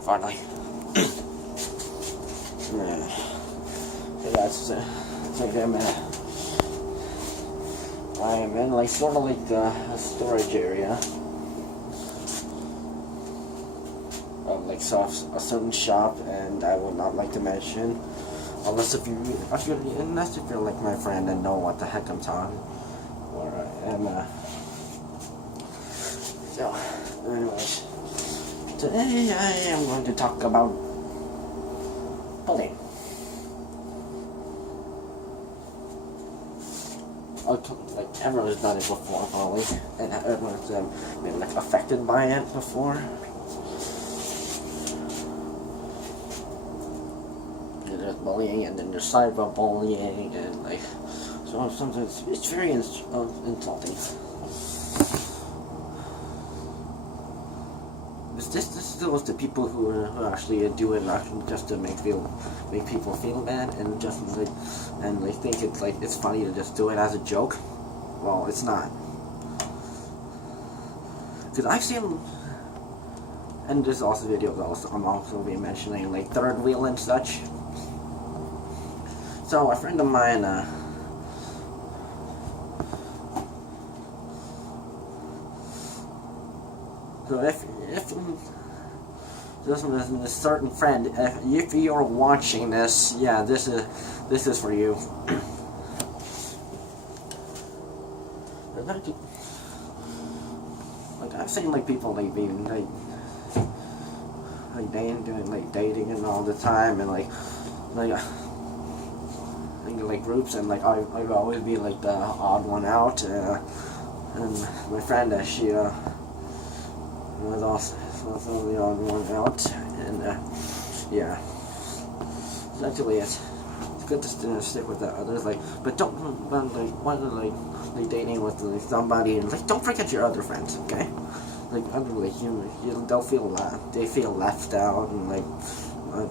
finally. Yeah. So that's it's like I'm in like sort of like a storage area of like a certain shop, and I would not like to mention unless if you're like my friend and know what the heck I'm talking or I am. So, anyways, today I am going to talk about bullying. Like everyone's done it before, probably, and everyone's been like affected by it before. And there's bullying, and then there's cyberbullying, and like so sometimes it's very insulting. This was the people who actually do it actually just to make people feel bad, and just like think it's funny to just do it as a joke. Well, it's not, because I've seen, and there's also videos I'm also be mentioning like third wheel and such. So a friend of mine so if this is a certain friend, if you're watching this, yeah, this is for you. Like I've seen like people like being dating and all the time, and like groups, and like I've always be like the odd one out, and my friend she was also the odd one out, and yeah, essentially it's good to stick with the others, like, but don't, like dating with like somebody, and like don't forget your other friends, okay? Like they'll feel left out and like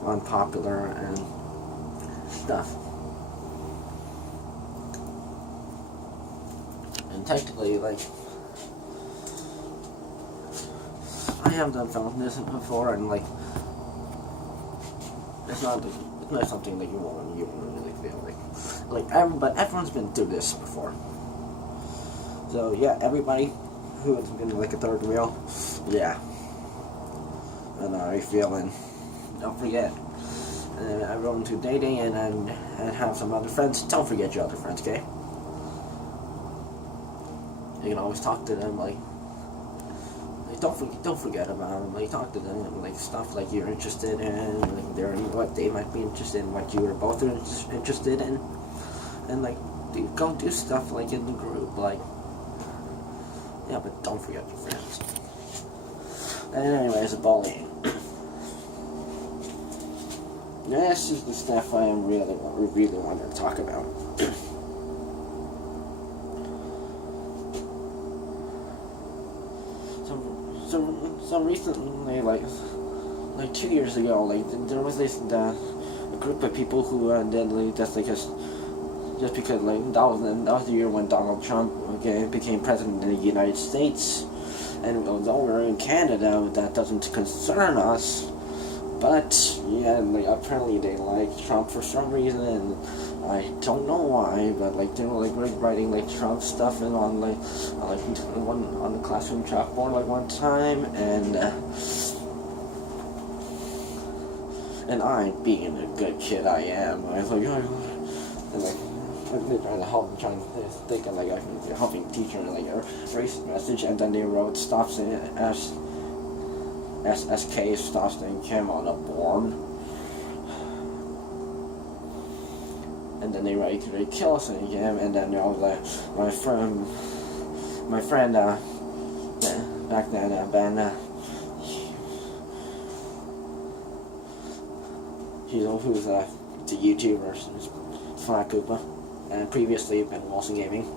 unpopular and stuff. And technically, like, I have done this before, and like it's not something that you won't really feel but everyone's been through this before. So yeah, everybody who has been like a third wheel, yeah. And I feel, and don't forget. And I go into dating and have some other friends. Don't forget your other friends, okay? You can always talk to them, like don't forget about them. Like talk to them, like stuff like you're interested in, like what they might be interested in, what you are both interested in, and like go do stuff like in the group, like. Yeah, but don't forget your friends. And anyways, bullying. This is the stuff I am really wanting to talk about. So recently, like 2 years ago, like there was a group of people who did like just because like that was the year when Donald Trump became president in the United States, and although we're in Canada, that doesn't concern us. But yeah, like apparently they like Trump for some reason, and I don't know why. But like they were like writing like Trump stuff and on the classroom chalkboard like one time, and I, being a good kid I am, I was like, and like. They're trying to think of like a helping teacher like a racist message, and then they wrote "Stop saying SSK, stop saying Kim" on a board, and then they write "Kill Sein Kim," and then I was like my friend back then Ben, who's the YouTuber Flat Koopa. And previously been Wilson Gaming.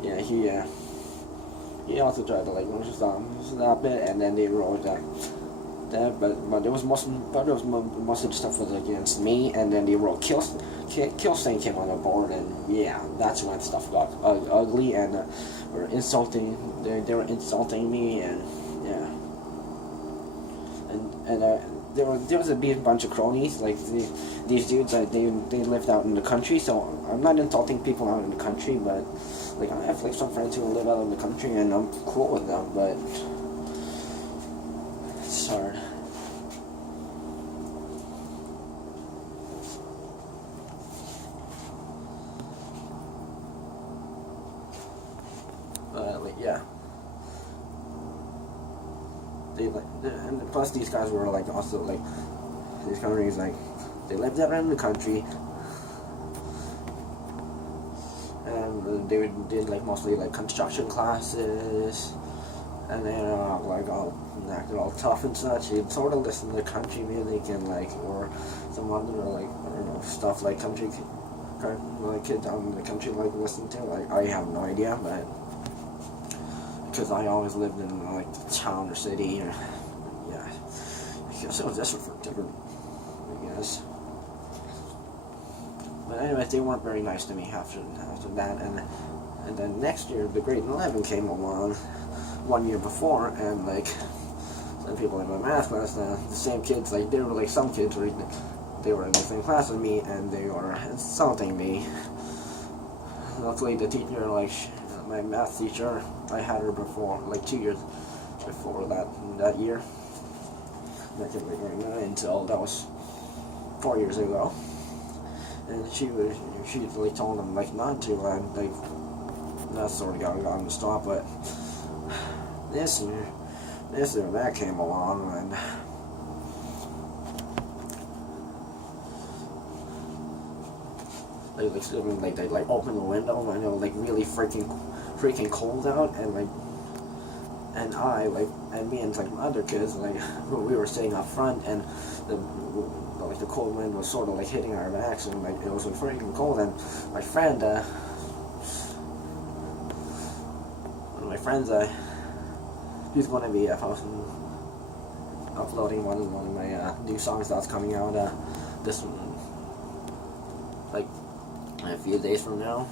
Yeah, he also tried to like stop it, and then they wrote that but there was most of the stuff was against me, and then they wrote kill Sein Kim on the board, and yeah, that's when stuff got ugly, and were insulting. They were insulting me, and yeah, and and there was a bunch of cronies, like these dudes. They lived out in the country, so I'm not insulting people out in the country, but like I have like some friends who live out in the country, and I'm cool with them, but it's hard. Like yeah. And plus these guys were like also like these companies like they lived out in the country, and they did like mostly like construction classes, and then like all acted all tough and such. You'd sort of listen to country music and like or some other like I don't know stuff like country like kids out in the country like listen to. Like I have no idea, but. Because I always lived in like town or city, or yeah, I guess it was just for different, I guess. But anyways, they weren't very nice to me after that, and then next year the grade 11 came along, 1 year before, and like some people in my math class, the same kids, like they were like some kids were they were in the same class as me, and they were insulting me. Luckily, the teacher like. My math teacher, I had her before, like 2 years before that year. Until that was 4 years ago, and she like told them like not to, and like that sort of got them to stop. But this year that came along, and they like open the window, and it was like really freaking cold out, and like and me and like my other kids, like we were sitting up front, and the cold wind was sort of like hitting our backs, and like it was like freaking cold. And my friend, one of my friends, he's going to be uploading one of my new songs that's coming out this like a few days from now.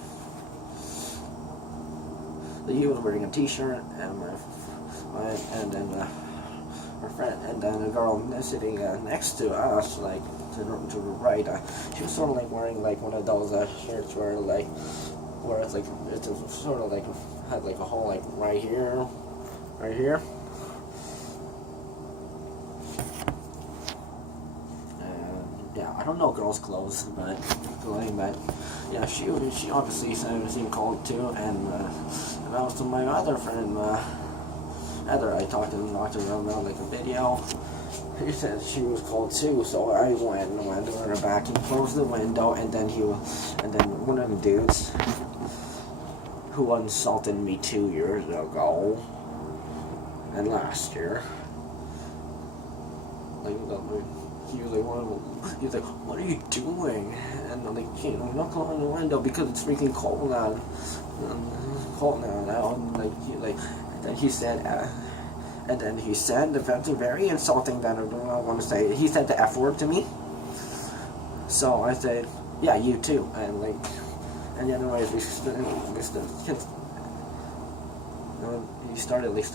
He was wearing a t-shirt, and our friend, and then a girl sitting next to us, like to the right, she was sort of like wearing like one of those shirts where it's like it's sort of like had like a hole like right here. Yeah, I don't know girls' clothes, but yeah, she obviously seemed cold too, and also my other friend, Heather, I talked to her about like a video. She said she was cold too, so I went to her back and closed the window, and then one of the dudes who insulted me 2 years ago and last year, like he was like, what are you doing? And I'm like, I'm not closing the window because it's freaking cold now. And then he said, something very insulting that I don't want to say. He said the F word to me. So I said, yeah, you too. And anyways, he started like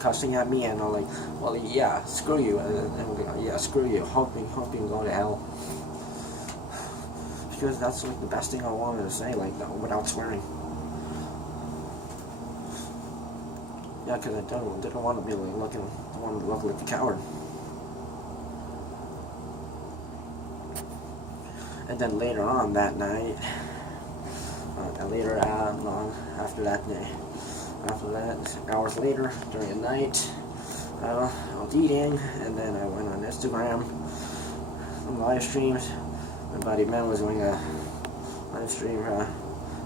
cussing at me, and I'm like, well, yeah, screw you, and yeah, screw you. Hope you go to hell. Because that's like the best thing I wanted to say, like without swearing. Yeah, because I didn't want to be like looking, I wanted to look like a coward. And then later on that night, after that, hours later during the night, I was eating, and then I went on Instagram, some live streams. My buddy Ben was doing a live stream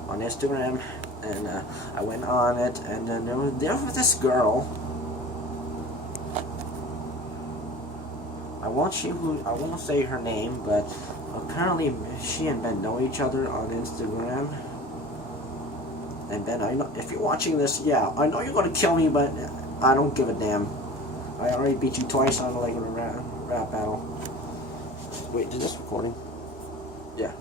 on Instagram, and I went on it, and then there was this girl. I won't say her name, but apparently she and Ben know each other on Instagram. And Ben, I know if you're watching this, yeah, I know you're gonna kill me, but I don't give a damn. I already beat you twice on like a rap battle. Wait, is this recording? Yeah.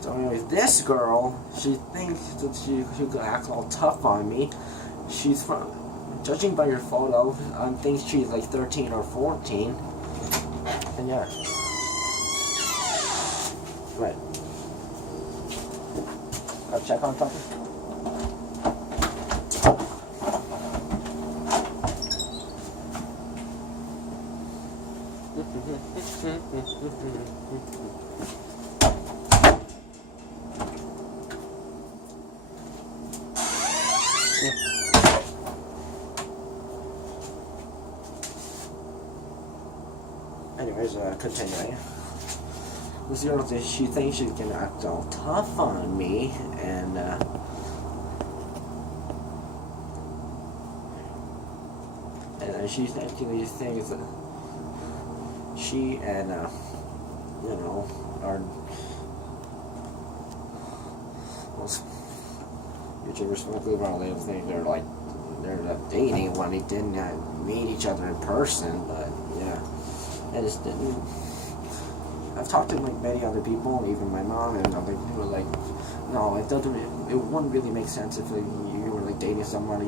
So anyways, this girl, she thinks that she could act all tough on me. She's from judging by your photo, I think she's like 13 or 14. And yeah. Right. I'll check on something. Anyways, continuing. This girl, she thinks she can act all tough on me, and she actually thinks that she and you know, our future respective relatives think they're dating when they didn't meet each other in person, but yeah. I just didn't. I've talked to like many other people, even my mom, and other people were like, no, it doesn't. It wouldn't really make sense if like, you were like dating somebody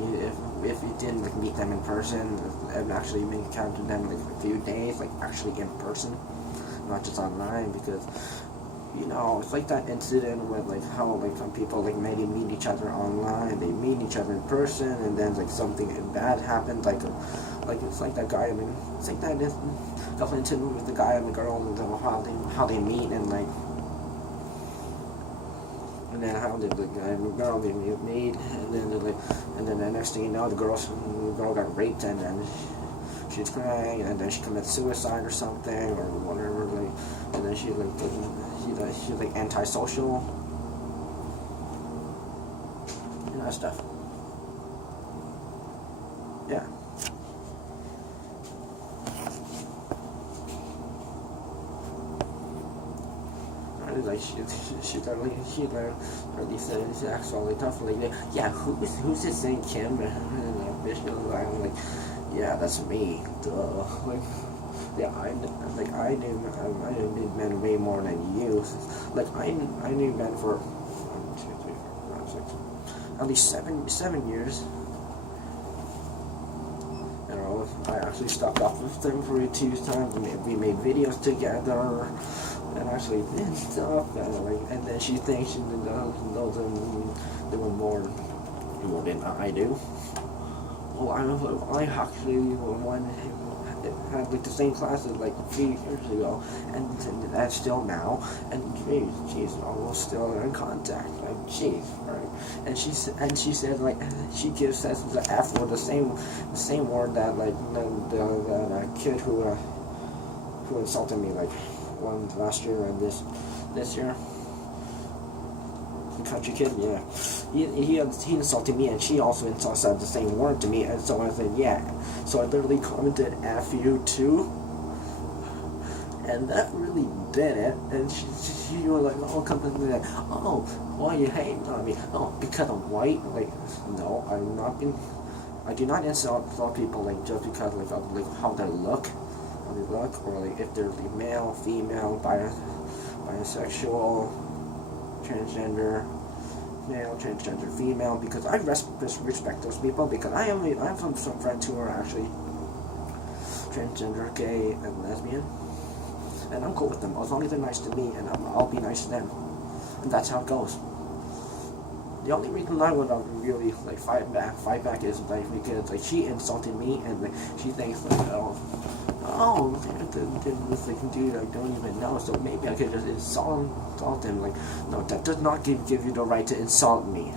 if you didn't like meet them in person and actually make encounter them like a few days, like actually in person, not just online, because you know it's like that incident with like how like some people like maybe meet each other online, they meet each other in person, and then like something bad happened, like it's like that guy. I mean, it's like that incident with the guy and the girl, and how they meet, and like, and then how did the guy and the girl they meet, and then the next thing you know, the girl got raped, and then she's crying, and then she commits suicide or something or whatever, like, and then she's like antisocial, you know, that stuff. Yeah. Like she literally said she acts all tough, like, yeah, who's this Sein Kim? And bitch goes like, I'm like, yeah, that's me, duh. Like, yeah, I knew men way more than you. Like I knew men for 1, 2, 3, 4, 5, 6, at least 7 years. You know, I actually stopped off with them for 2 times. We made videos together. And actually did stuff, and then she thinks she knows them doing more than I do. Well, I actually had like the same classes like a few years ago, and that's still now, and she's almost still in contact. Like, jeez, right? And she said like she says the F word, the same word that like the kid who insulted me like one last year and this year. The country kid, yeah. He insulted me, and she also said the same word to me, and so I said, yeah. So I literally commented F you too. And that really did it. And she was like, oh, like, oh, why you hating on me? Oh, because I'm white? Like, no, I do not insult people like just because like how they look. Or like if they're like male, female, bisexual, transgender, male, transgender, female, because I respect those people, because I have some friends who are actually transgender, gay, and lesbian, and I'm cool with them as long as they're nice to me, and I'll be nice to them, and that's how it goes. The only reason I would really like fight back is like because like she insulted me, and like she thinks like this like dude I don't even know, so maybe I could just insult him. Like, no, that does not give you the right to insult me.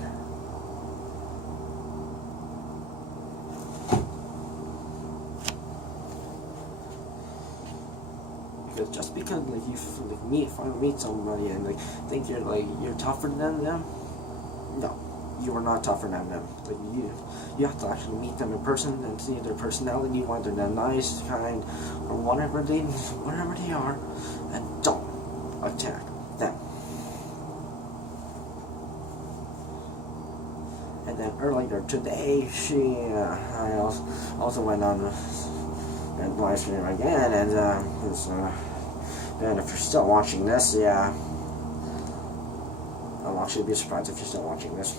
Because just because like you like meet somebody and like think you're tougher than them, no, you are not tougher than them. Like you have to actually meet them in person and see their personality, whether they're nice, kind, or whatever they are, and don't attack them. And then earlier today, I also went on and live stream again, and and if you're still watching this, yeah, I'll actually be surprised if you're still watching this.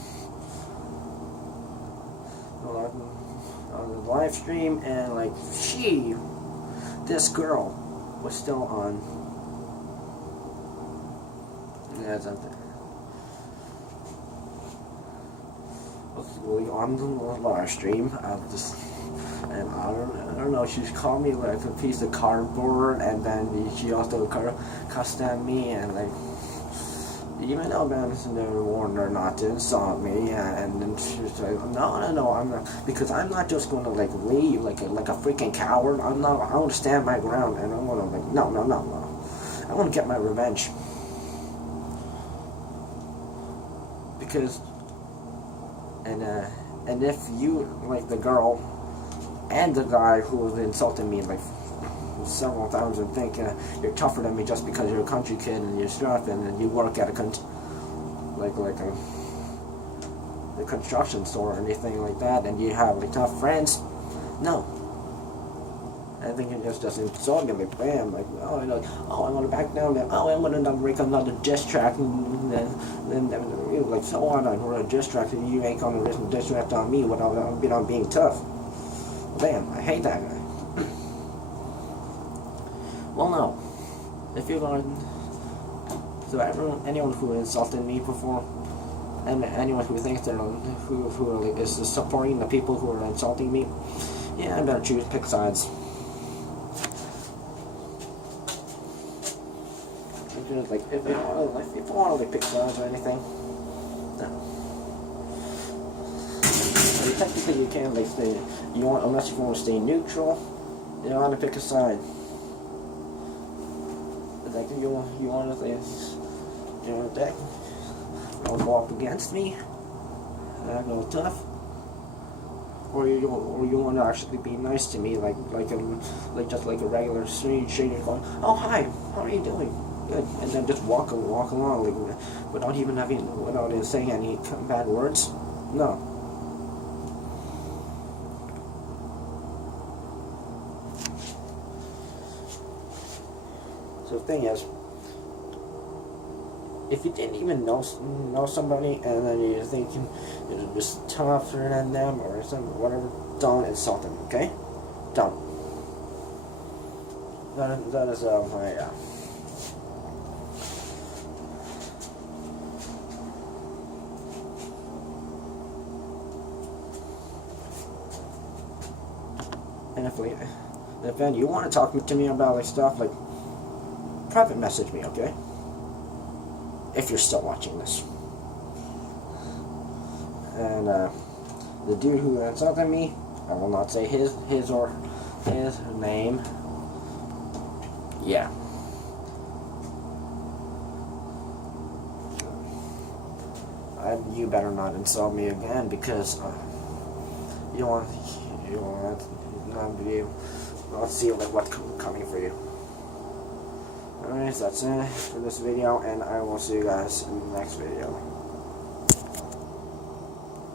live stream, and like this girl was still on. Yeah, something. On the live stream, and I don't know. She called me like a piece of cardboard, and then she also cussed at me, and like, even though Ben warned her not to insult me, and then she was like, no, I'm not, because I'm not just going to like leave like a freaking coward. I want to stand my ground, and I'm going to like, no. I want to get my revenge. Because, and if you, like the girl, and the guy who was insulting me like several times, and think you're tougher than me just because you're a country kid and you're strapped and you work at a construction store or anything like that, and you have like tough friends, no. I think it just insult you, like bam, like I'm gonna back down, I'm gonna break another diss track, and then like so on, I wrote a diss track, and you ain't gonna listen to diss track on me without being tough. Bam, I hate that guy. Well, no. If you're going, so anyone who insulted me before, and anyone who thinks they're who is supporting the people who are insulting me, yeah, I better pick sides. Because like if you want to pick sides or anything, no. Technically, you can't like stay. Unless you want to stay neutral, you don't want to pick a side. Like you want to say, don't walk against me. I'm no tough. Or you want to actually be nice to me, like just like a regular stranger going, oh hi, how are you doing? Good, and then just walk along like without saying any bad words. No. So the thing is, if you didn't even know somebody, and then you're thinking you're just tougher than them or something, whatever, don't insult them, okay? Don't. That is my and if then you want to talk to me about like stuff, like private message me, okay? If you're still watching this. And the dude who insulted me, I will not say his name. Yeah. You better not insult me again, because you want not be able. Let's see like what's coming for you. Alright, so that's it for this video, and I will see you guys in the next video.